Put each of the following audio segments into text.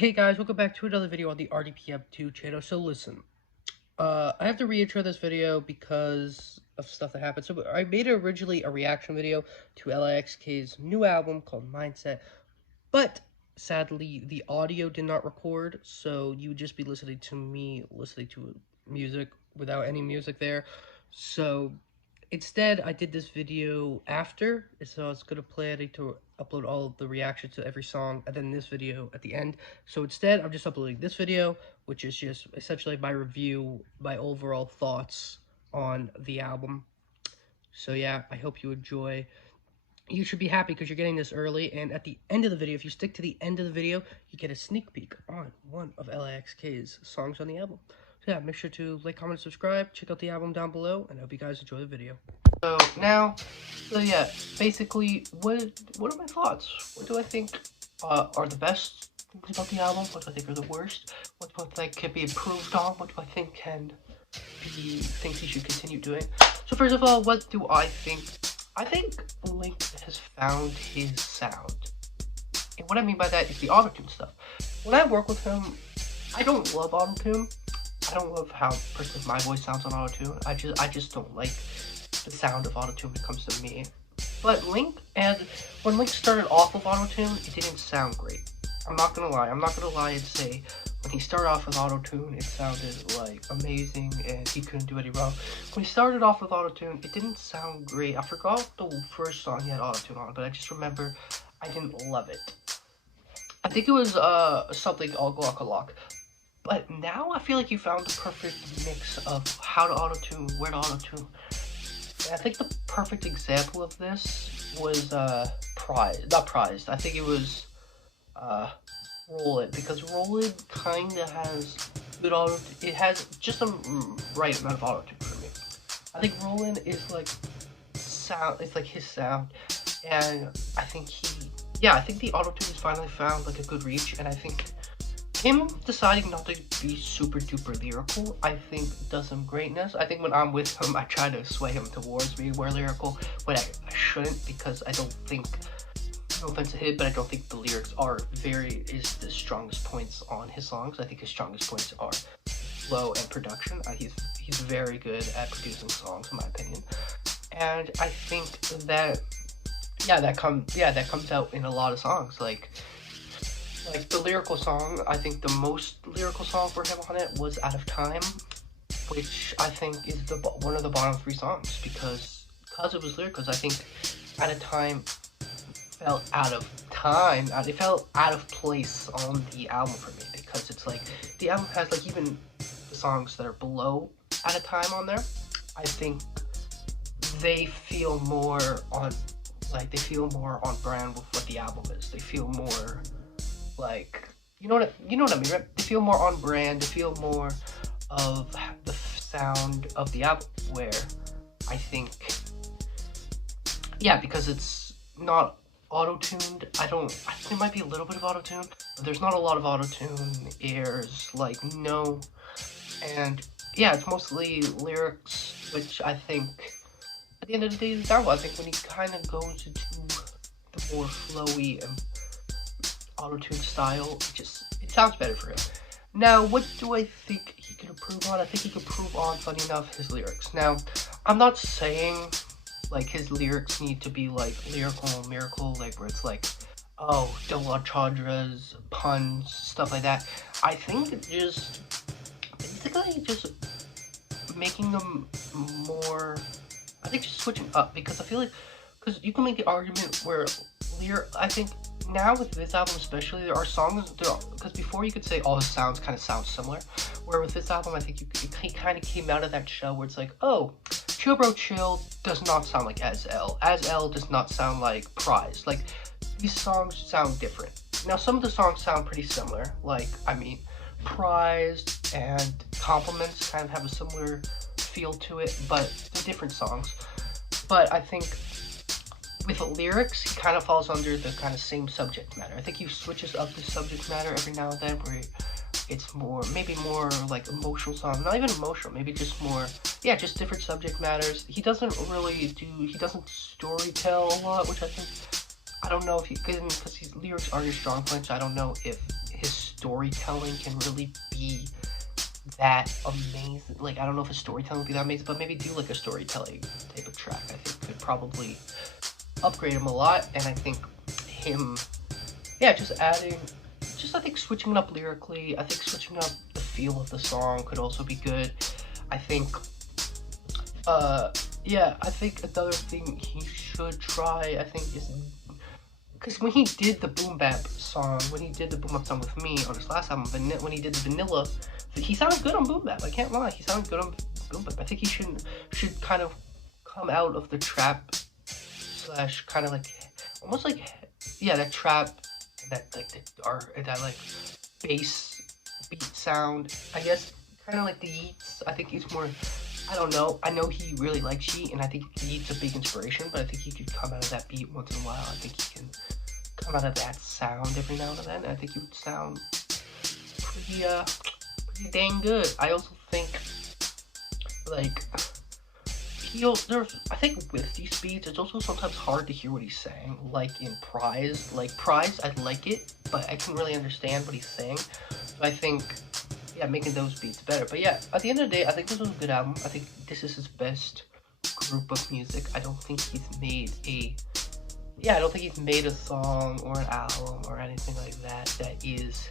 Hey guys, welcome back to another video on the RDPM2 channel. So listen, I have to reintro this video because of stuff that happened. So I made originally a reaction video to Lixk's new album called Mindset, but sadly the audio did not record, so you would just be listening to me listening to music without any music there. So instead, I did this video after, so I was going to plan to upload all of the reactions to every song, and then this video at the end. So instead, I'm just uploading this video, which is just essentially my review, my overall thoughts on the album. So yeah, I hope you enjoy. You should be happy because you're getting this early, and at the end of the video, if you stick to the end of the video, you get a sneak peek on one of Lixk's songs on the album. So yeah, make sure to like, comment, subscribe, check out the album down below, and I hope you guys enjoy the video. So yeah, basically, what are my thoughts? What do I think are the best things about the album? What do I think are the worst? What do I think can be improved on? What do I think can be things he should continue doing? So first of all, what do I think? I think Lixk has found his sound. And what I mean by that is the autotune stuff. When I work with him, I don't love autotune. I don't love how personally my voice sounds on autotune. I just don't like the sound of autotune when it comes to me. But when Lixk started off with autotune, it didn't sound great. I'm not gonna lie and say when he started off with autotune, it sounded like amazing and he couldn't do any wrong. When he started off with autotune, it didn't sound great. I forgot the first song he had autotune on, but I just remember I didn't love it. I think it was something I'll go a lock. But now I feel like you found the perfect mix of how to autotune, where to autotune. And I think the perfect example of this was not Prized. I think it was Roll It, because Roll It kinda has good auto. It has just a right amount of autotune for me. I think Roll It is like sound. It's like his sound, and I think I think the autotune has finally found like a good reach, and I think him deciding not to be super duper lyrical, I think does him greatness. I think when I'm with him, I try to sway him towards being more lyrical, but I shouldn't, because I don't think, no offense to him, but I don't think the lyrics is the strongest points on his songs. I think his strongest points are flow and production. He's very good at producing songs, in my opinion, and I think that that comes out in a lot of songs. Like the lyrical song, I think the most lyrical song for him on it was Out of Time, which I think is one of the bottom 3 songs, because it was lyrical. I think Out of Time felt out of time. It felt out of place on the album for me, because it's like the album has like even the songs that are below Out of Time on there. I think they feel more on brand with what the album is. They feel more like, you know what I mean, right? They feel more on brand. They feel more of the sound of the album, where I think, because it's not auto-tuned. I think there might be a little bit of auto-tune, but there's not a lot of auto-tune airs, like, no. And yeah, it's mostly lyrics, which I think at the end of the day is download. I think when he kind of goes into the more flowy and auto-tune style, it sounds better for him. Now, what do I think he could improve on? I think he could improve on, funny enough, his lyrics. Now, I'm not saying like his lyrics need to be like lyrical miracle, like where it's like, oh, double entendres, puns, stuff like that. I think basically just making them more, I think just switching up, because I feel like, because you can make the argument where I think now with this album especially, there are songs, because before you could say all his sounds kind of sound similar, where with this album I think he kind of came out of that shell where it's like, oh, Chill Bro Chill does not sound like As L does not sound like Prize. Like, these songs sound different. Now some of the songs sound pretty similar, like, I mean, Prized and Compliments kind of have a similar feel to it, but they're different songs. But I think with the lyrics, he kind of falls under the kind of same subject matter. I think he switches up the subject matter every now and then, where it's maybe more like emotional song, not even emotional, maybe just more, just different subject matters. He doesn't story tell a lot, which I don't know if because his lyrics are his strong points. I don't know if his storytelling can really be that amazing. Like, I don't know if his storytelling would be that amazing, but maybe do like a storytelling type of track. I think could probably upgrade him a lot. And I think him, yeah, just adding, just I think switching it up lyrically. I think switching up the feel of the song could also be good. I think, yeah, I think another thing he should try, I think, is because when he did the boom bap song, when he did the boom bap song with me on his last album, when he did the vanilla, he sounded good on boom bap. I can't lie, he sounded good on boom bap. I think he should kind of come out of the trap slash kind of like almost like, yeah, that trap, that like the dark, that like bass beat sound. I guess kind of like the Yeats. I think he's more. I don't know. I know he really likes Yeet, and I think Yeet's a big inspiration, but I think he could come out of that beat once in a while. I think he can come out of that sound every now and then. I think he would sound pretty dang good. I also think, like, I think with these beats, it's also sometimes hard to hear what he's saying. Like in Prize, I like it, but I couldn't really understand what he's saying. So I think, yeah, making those beats better. But yeah, at the end of the day, I think this was a good album. I think this is his best group of music. I don't think he's made a song or an album or anything like that is,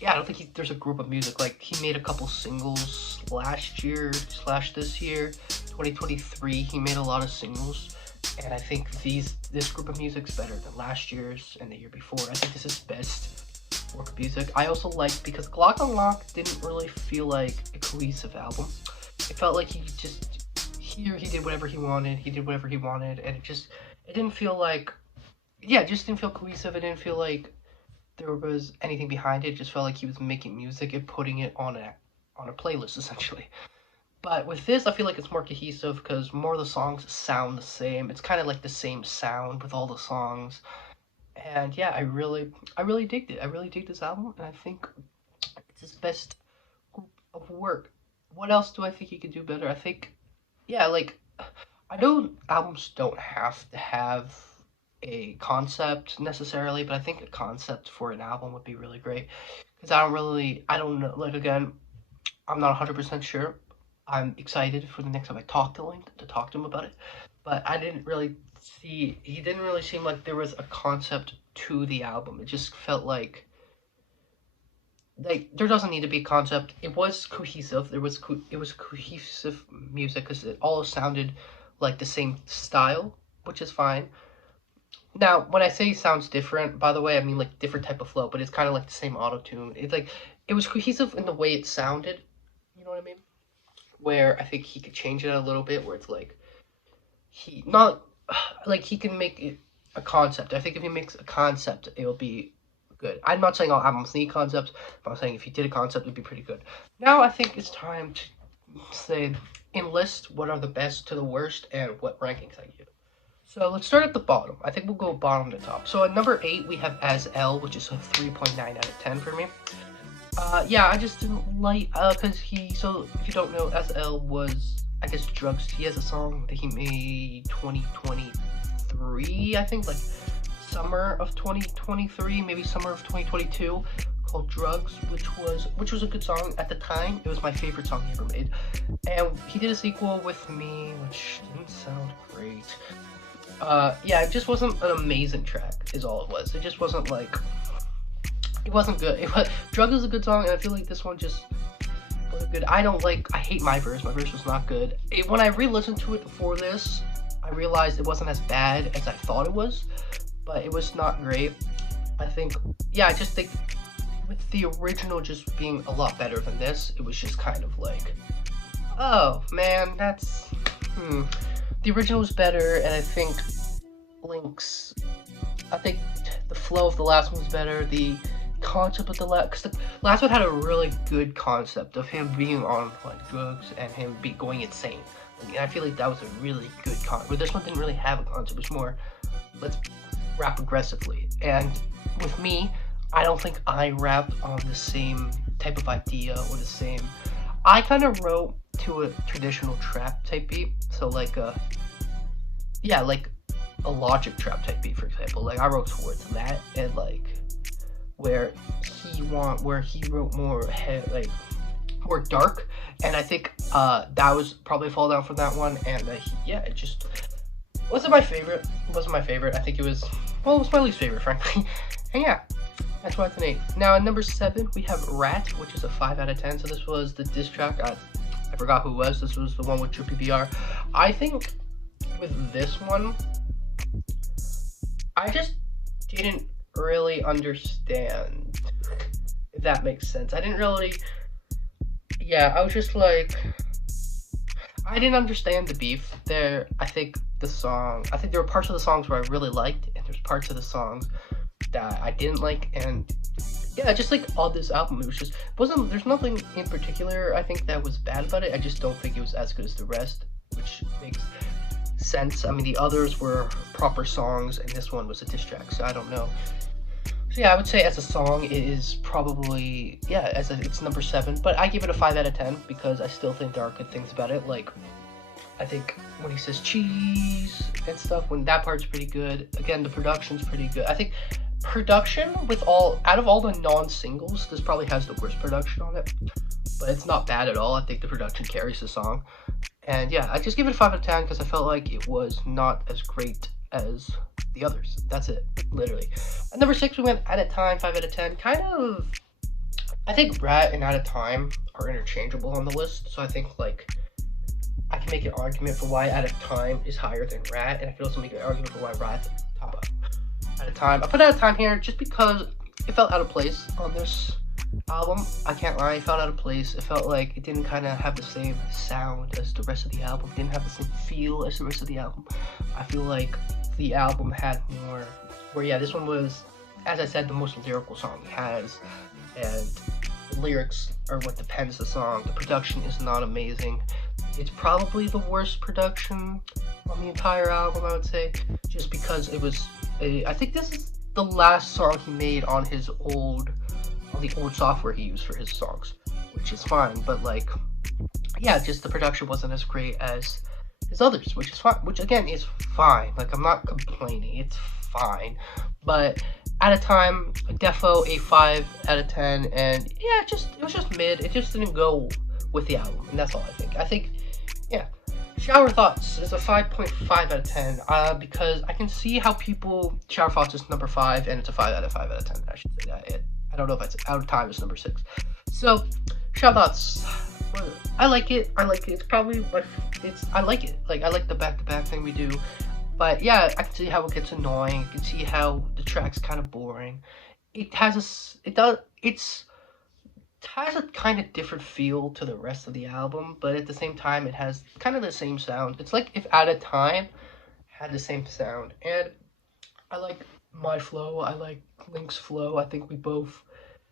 yeah, I don't think there's a group of music. Like, he made a couple singles last year / this year, 2023. He made a lot of singles, and I think this group of music's better than last year's and the year before. I think this is best work of music. I also liked, because Glock on Lock didn't really feel like a cohesive album. It felt like he did whatever he wanted, and it didn't feel like, yeah, it just didn't feel cohesive. It didn't feel like there was anything behind it. It just felt like he was making music and putting it on a playlist, essentially. But with this, I feel like it's more cohesive because more of the songs sound the same. It's kind of like the same sound with all the songs. And yeah, I really digged it. I really dig this album, and I think it's his best group of work. What else do I think he could do better? I think, yeah, like, I know albums don't have to have a concept necessarily, but I think a concept for an album would be really great. Because I don't know, like, again, I'm not 100% sure. I'm excited for the next time I talk to Link to talk to him about it. But he didn't really seem like there was a concept to the album. It just felt like there doesn't need to be a concept. It was cohesive. It was cohesive music because it all sounded like the same style, which is fine. Now, when I say sounds different, by the way, I mean like different type of flow, but it's kind of like the same auto-tune. It's like, it was cohesive in the way it sounded, you know what I mean? Where I think he could change it a little bit, where it's like, he can make it a concept. I think if he makes a concept, it'll be good. I'm not saying all albums need concepts, but I'm saying if he did a concept, it'd be pretty good. Now I think it's time to say, enlist what are the best to the worst and what rankings I give. So let's start at the bottom. I think we'll go bottom to top. So at number 8, we have As L, which is a 3.9 out of 10 for me. Yeah, I just didn't like, because so if you don't know, As L was, I guess, Drugs. He has a song that he made 2023, I think, like summer of 2023, maybe summer of 2022, called Drugs, which was a good song at the time. It was my favorite song he ever made. And he did a sequel with me, which didn't sound great. Yeah, it just wasn't an amazing track, is all it was. It just wasn't like, it wasn't good. Drugs is a good song, and I feel like this one just wasn't good. I hate my verse. My verse was not good. When I re-listened to it before this, I realized it wasn't as bad as I thought it was, but it was not great. I think, yeah, I just think with the original just being a lot better than this, it was just kind of like, oh, man, that's, The original was better, and I think Lixk, I think the flow of the last one was better. The concept of the last one had a really good concept of him being on like drugs and him going insane. And I feel like that was a really good concept. But this one didn't really have a concept. It was more, let's rap aggressively. And with me, I don't think I rapped on the same type of idea or the same. I kind of wrote to a traditional trap type beat, so like a Logic trap type beat, for example. Like, I wrote towards that, and like where he wrote more more dark, and I think that was probably a fall down from that one. And yeah, it just wasn't my favorite. It wasn't my favorite. I think it was, well, it was my least favorite, frankly. And yeah, that's why it's an 8. Now at number 7 we have Rat, which is a 5 out of 10. So this was the diss track. I forgot who it was. This was the one with Trippy BR. I think with this one, I just didn't really understand, if that makes sense. I didn't really, yeah, I was just like, I didn't understand the beef there. I think there were parts of the songs where I really liked, and there's parts of the songs that I didn't like, and yeah, just like on this album, it was just, there's nothing in particular I think that was bad about it. I just don't think it was as good as the rest, which makes sense. I mean, the others were proper songs, and this one was a diss track, so I don't know. So yeah, I would say as a song, it is probably, yeah, it's number 7, but I give it a 5 out of 10 because I still think there are good things about it. Like, I think when he says cheese and stuff, when that part's pretty good. Again, the production's pretty good. I think production out of all the non-singles, this probably has the worst production on it, but it's not bad at all. I think the production carries the song. And yeah, I just give it a 5 out of 10 because I felt like it was not as great as the others. That's it, literally. At number 6, we went At a Time, 5 out of 10. Kind of, I think Rat and At a Time are interchangeable on the list, so I think, like, I can make an argument for why At a Time is higher than Rat, and I can also make an argument for why Rat's top At a Time. I put At a Time here just because it felt out of place on this album. I can't lie, it felt out of place. It felt like it didn't kind of have the same sound as the rest of the album. It didn't have the same feel as the rest of the album. I feel like the album had more, where yeah, this one was, as I said, the most lyrical song it has, and the lyrics are what depends the song. The production is not amazing. It's probably the worst production on the entire album, I would say, just because it was I think this is the last song he made on the old software he used for his songs, which is fine, but like, yeah, just the production wasn't as great as his others, which is fine, which again is fine. Like, I'm not complaining, it's fine. But At a Time, defo a 5 out of 10, and yeah, it was just mid. It just didn't go with the album, and that's all I think. Yeah. Shower Thoughts is a 5.5 out of 10, because I can see how Shower Thoughts is number 5, and it's a 5 out of 10, I should say that. I don't know if it's Out of Time is number 6. So, Shower Thoughts, I like it. It's probably I like it. Like, I like the back-to-back thing we do. But yeah, I can see how it gets annoying. I can see how the track's kind of boring. It has a kind of different feel to the rest of the album, but at the same time, it has kind of the same sound. It's like if At a Time had the same sound. And I like my flow. I like Lixk's flow. I think we both,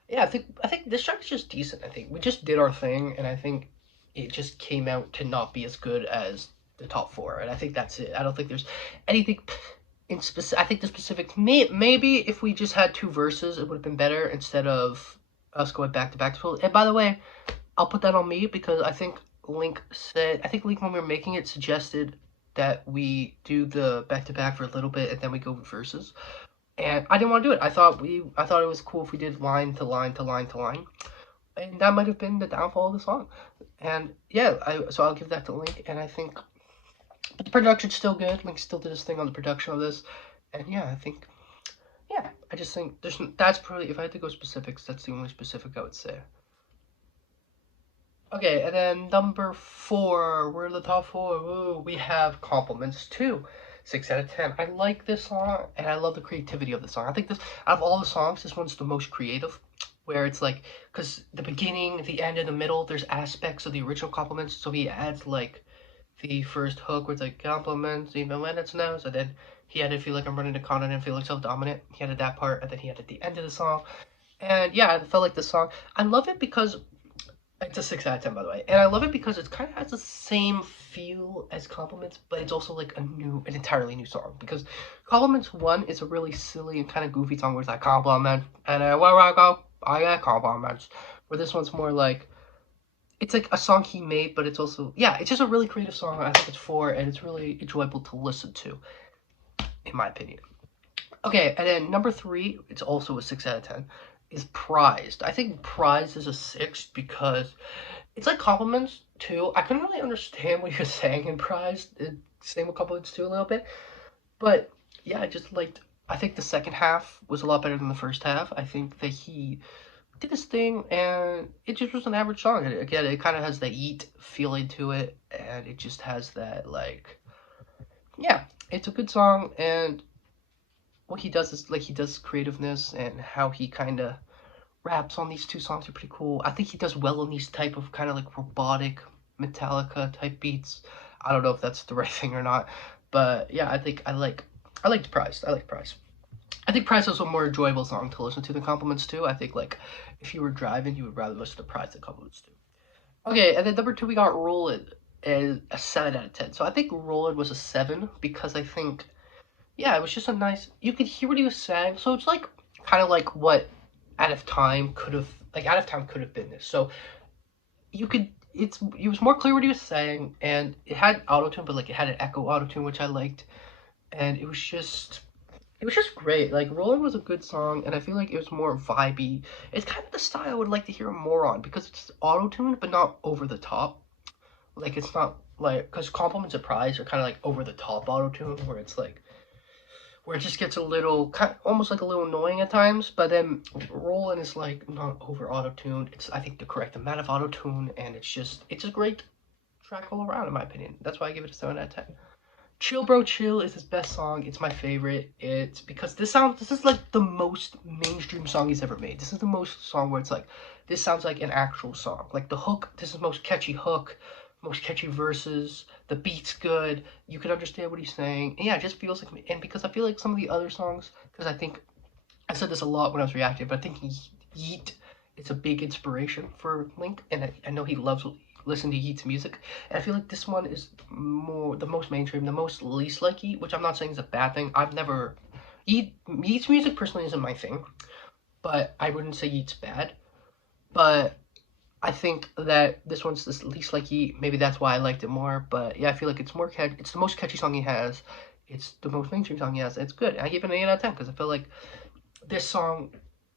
yeah, I think this track is just decent. I think we just did our thing, and I think it just came out to not be as good as the top 4, and I think that's it. I don't think there's anything in specific. I think the specific, maybe if we just had 2 verses, it would have been better instead of us going back to back. And by the way, I'll put that on me because I think Lixk when we were making it suggested that we do the back to back for a little bit and then we go with verses, and I didn't want to do it. I thought it was cool if we did line to line to line to line, and that might have been the downfall of the song. And yeah, so I'll give that to Lixk, and I think. But the production's still good. Lixk still did his thing on the production of this. And yeah, I just think that's probably, if I had to go specifics, that's the only specific I would say. Okay, and then number 4, we're in the top 4. Ooh, we have Compliments 2, 6 out of 10. I like this song, and I love the creativity of the song. I think this, out of all the songs, this one's the most creative. Where it's like, because the beginning, the end, and the middle, there's aspects of the original Compliments. So he adds like the first hook where it's like compliments even when it snows, and then he added Feel Like I'm Running the Continent, Feel Like Self-Dominant. He added that part, and then he added the end of the song. And yeah, I felt like the song, I love it because it's a 6 out of 10, by the way, and I love it because it kind of has the same feel as Compliments, but it's also like an entirely new song, because Compliments 1 is a really silly and kind of goofy song where it's like compliment, and where I go I got compliments, where this one's more like, it's like a song he made, but it's also, yeah, it's just a really creative song. I think it's 4, and it's really enjoyable to listen to, in my opinion. Okay, and then number 3, it's also a 6 out of 10. is Prized. I think Prized is a 6 because it's like Compliments too. I couldn't really understand what he was saying in Prized. Same with Compliments too a little bit. But yeah, I just liked. I think the second half was a lot better than the first half. I think that he did his thing, and it just was an average song. And again, it kind of has the Eat feeling to it, and it just has that like, yeah, it's a good song. And what he does is like he does creativeness and how he kind of raps on these two songs are pretty cool. I think he does well on these type of kind of like robotic Metallica type beats. I don't know if that's the right thing or not, but yeah, I liked Price. I like Price. I think Price was a more enjoyable song to listen to than Compliments too. I think like if you were driving, you would rather listen to Price than Compliments too. Okay, and then number two we got Rollin' as a 7 out of 10. So I think Rollin' was a 7 because I think yeah, it was just a nice. You could hear what he was saying, so it's like kind of like what Out of Time could have Out of Time could have been this. So you could it was more clear what he was saying, and it had autotune, but like it had an echo autotune, which I liked, and it was just great. Like Rollin' was a good song, and I feel like it was more vibey. It's kind of the style I would like to hear more on because it's autotuned, but not over the top. Like it's not like because Compliments of Prize are kind of like over the top autotune, where it's like where it just gets a little, almost like a little annoying at times. But then Rollin' is like not over auto-tuned. It's I think the correct amount of auto-tune, and it's a great track all around in my opinion. That's why I give it a 7 out of 10. Chill Bro Chill is his best song. It's my favorite. It's because this is like the most mainstream song he's ever made. This is the most song where it's like this sounds like an actual song. Like the hook, this is the most catchy hook, most catchy verses. The beat's good. You can understand what he's saying. And yeah, it just feels like, and because I feel like some of the other songs, because I think I said this a lot when I was reacting, but I think Yeet is a big inspiration for Link, and I know he loves listening to Yeet's music, and I feel like this one is more the most mainstream, the most least like Yeet, which I'm not saying is a bad thing. I've never Yeet's music personally isn't my thing, but I wouldn't say Yeet's bad. But I think that this one's the least like Yeet. Maybe that's why I liked it more. But yeah, I feel like it's more it's the most catchy song he has. It's the most mainstream song he has. It's good. I give it an 8 out of 10 because I feel like this song,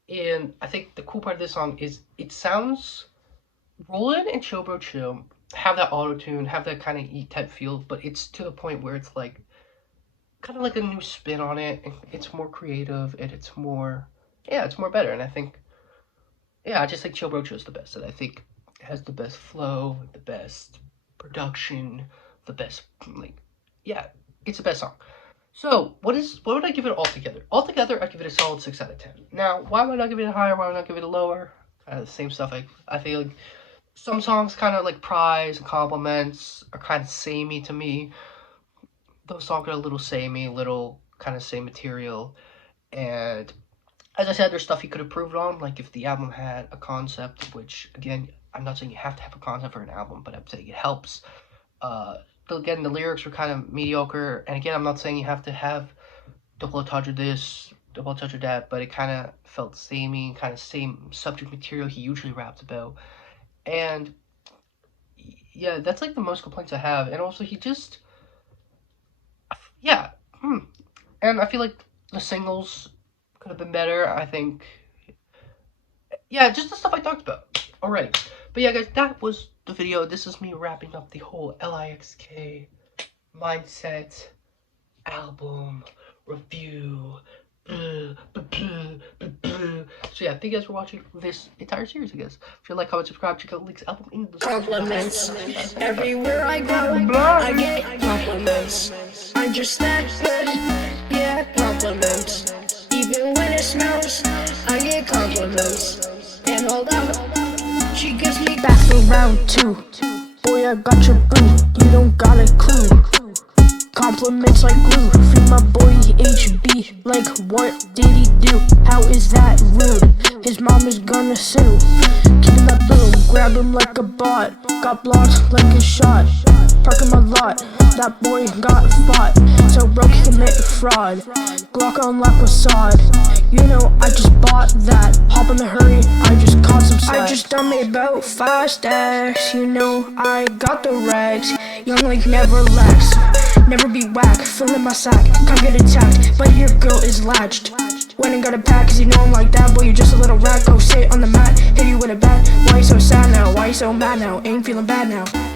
and I think the cool part of this song is it sounds Rollin' and Chill Bro Chill have that auto tune, have that kind of Yeet type feel, but it's to the point where it's like kind of like a new spin on it. And it's more creative and it's more it's more better. And I think yeah, I just think Chill Bro Chill is the best, and I think it has the best flow, the best production, the best like yeah, it's the best song. So what would I give it altogether? Altogether, I'd give it a solid 6 out of 10. Now, why would I not give it a higher? Why would I not give it a lower? Kind of the same stuff. I feel like some songs kind of like Prize and Compliments are kind of samey to me. Those songs are a little samey, little kind of same material, and as I said, there's stuff he could have improved on, like if the album had a concept, which, again, I'm not saying you have to have a concept for an album, but I'm saying it helps. Again, the lyrics were kind of mediocre, and again, I'm not saying you have to have double entendre this, double entendre that, but it kind of felt samey, kind of same subject material he usually raps about. And, yeah, that's like the most complaints I have. And also, he just, yeah, and I feel like the singles could have been better. I think, yeah, just the stuff I talked about already. But yeah, guys, that was the video. This is me wrapping up the whole Lixk Mindset album review. So yeah, thank you guys for watching this entire series, I guess. If you like, comment, subscribe, check out Lixk's album in the compliments. Everywhere I go, I get compliments. I'm just that good, yeah, compliments. Even when it smells, I get compliments. And hold up, she gives me back for round 2. Boy, I got your boo, you don't got a clue. Compliments like glue, free my boy HB. Like, what did he do? How is that rude? His mom is gonna sue. Keeping that boom, grab him like a bot. Got blocked like a shot. Park in my lot, that boy got fought. So broke he commit fraud. Glock on like facade. You know I just bought that. Hop in the hurry, I just caught some slack. I just done me about 5 stacks. You know I got the rags. Young like never lacks. Never be whack, fill in my sack. Can't get attacked, but your girl is latched. Went and got a pack, cause you know I'm like that. Boy, you're just a little rat, go sit on the mat. Hit you with a bat, why you so sad now? Why you so mad now? Ain't feeling bad now.